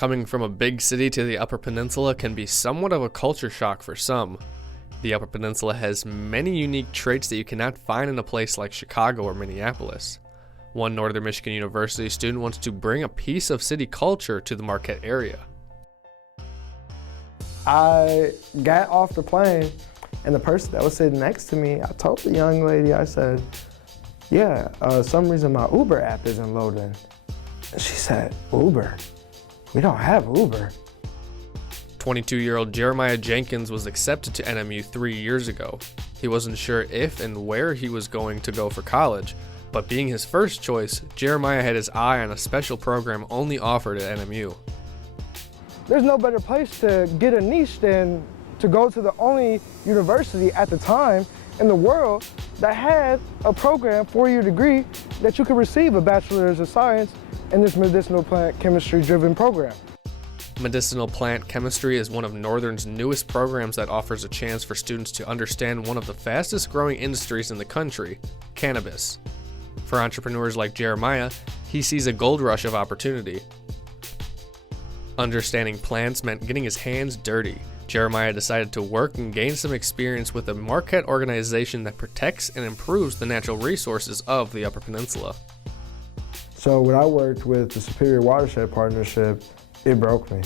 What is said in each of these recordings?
Coming from a big city to the Upper Peninsula can be somewhat of a culture shock for some. The Upper Peninsula has many unique traits that you cannot find in a place like Chicago or Minneapolis. One Northern Michigan University student wants to bring a piece of city culture to the Marquette area. I got off the plane, and the person that was sitting next to me, I told the young lady, I said, yeah, some reason my Uber app isn't loading. And she said, Uber? We don't have Uber. 22-year-old Jeremiah Jenkins was accepted to NMU 3 years ago. He wasn't sure if and where he was going to go for college, but being his first choice, Jeremiah had his eye on a special program only offered at NMU. There's no better place to get a niche than to go to the only university at the time in the world that had a program, 4-year degree, that you could receive a bachelor's of science in this medicinal plant chemistry driven program. Medicinal plant chemistry is one of Northern's newest programs that offers a chance for students to understand one of the fastest growing industries in the country, cannabis. For entrepreneurs like Jeremiah, he sees a gold rush of opportunity. Understanding plants meant getting his hands dirty. Jeremiah decided to work and gain some experience with a Marquette organization that protects and improves the natural resources of the Upper Peninsula. So when I worked with the Superior Watershed Partnership, it broke me.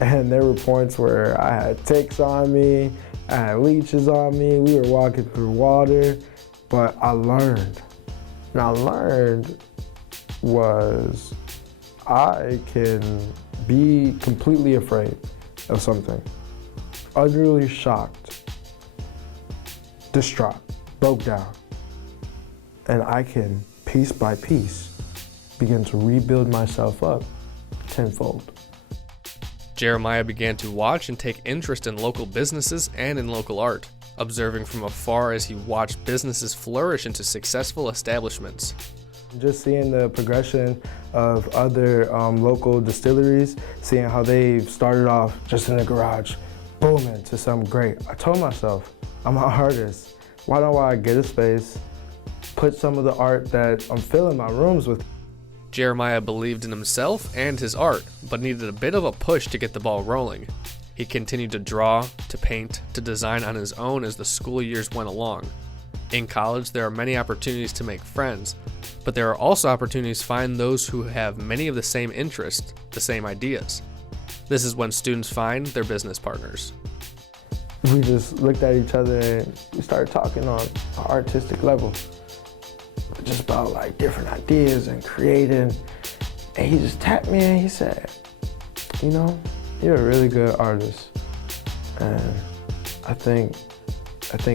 And there were points where I had ticks on me, I had leeches on me, we were walking through water, but I learned. And I learned was I can be completely afraid of something, utterly shocked, distraught, broke down, and I can, piece by piece, begin to rebuild myself up tenfold. Jeremiah began to watch and take interest in local businesses and in local art, observing from afar as he watched businesses flourish into successful establishments. Just seeing the progression of other local distilleries, seeing how they've started off just in the garage, booming to something great. I told myself, I'm an artist. Why don't I get a space, put some of the art that I'm filling my rooms with? Jeremiah believed in himself and his art, but needed a bit of a push to get the ball rolling. He continued to draw, to paint, to design on his own as the school years went along. In college, there are many opportunities to make friends, but there are also opportunities to find those who have many of the same interests, the same ideas. This is when students find their business partners. We just looked at each other and we started talking on an artistic level. Just about like different ideas and creating. And he just tapped me and he said, you know, you're a really good artist. And I think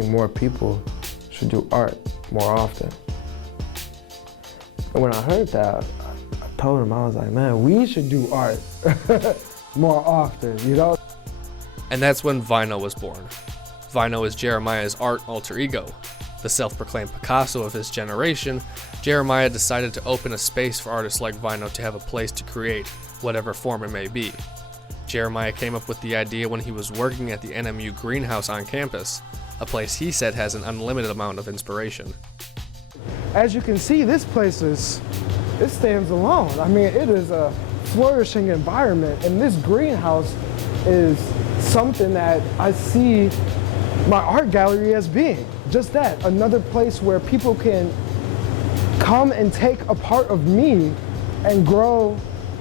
more people should do art more often. And when I heard that, I told him, I was like, man, we should do art more often, you know? And that's when Vino was born. Vino is Jeremiah's art alter ego. The self-proclaimed Picasso of his generation, Jeremiah decided to open a space for artists like Vino to have a place to create, whatever form it may be. Jeremiah came up with the idea when he was working at the NMU greenhouse on campus, a place he said has an unlimited amount of inspiration. As you can see, this place it stands alone. I mean, it is a flourishing environment, and this greenhouse is something that I see my art gallery as being. Just that, another place where people can come and take a part of me and grow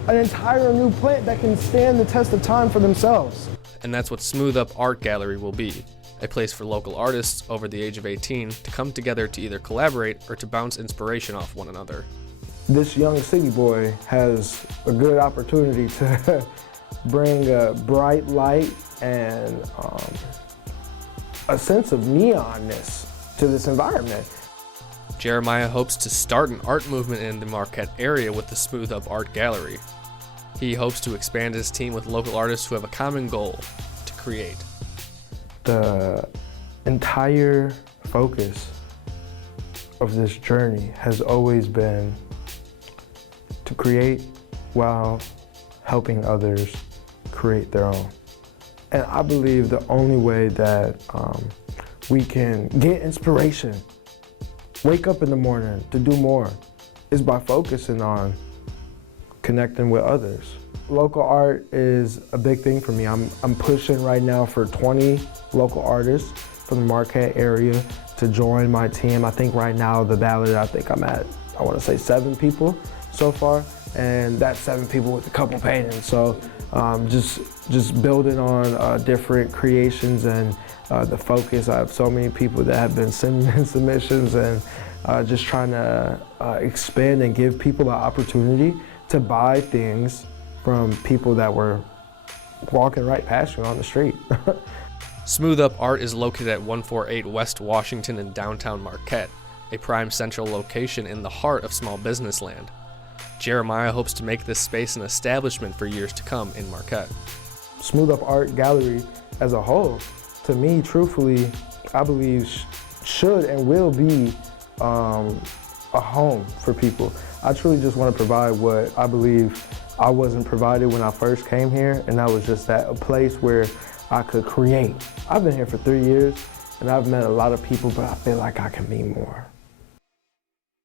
an entire new plant that can stand the test of time for themselves. And that's what Smooth Up Art Gallery will be, a place for local artists over the age of 18 to come together to either collaborate or to bounce inspiration off one another. This young city boy has a good opportunity to bring a bright light and a sense of neonness to this environment. Jeremiah hopes to start an art movement in the Marquette area with the Smooth Up Art Gallery. He hopes to expand his team with local artists who have a common goal: to create. The entire focus of this journey has always been to create while helping others create their own. And I believe the only way that we can get inspiration, wake up in the morning to do more, is by focusing on connecting with others. Local art is a big thing for me. I'm pushing right now for 20 local artists from the Marquette area to join my team. I think right now the ballot, I think I'm at, I want to say 7 people so far, and that's 7 people with a couple paintings. So just building on different creations and the focus. I have so many people that have been sending in submissions, and just trying to expand and give people the opportunity to buy things from people that were walking right past you on the street. Smooth Up Art is located at 148 West Washington in downtown Marquette, a prime central location in the heart of small business land. Jeremiah hopes to make this space an establishment for years to come in Marquette. Smooth Up Art Gallery as a whole, to me, truthfully, I believe should and will be a home for people. I truly just want to provide what I believe I wasn't provided when I first came here, and that was just a place where I could create. I've been here for 3 years, and I've met a lot of people, but I feel like I can be more.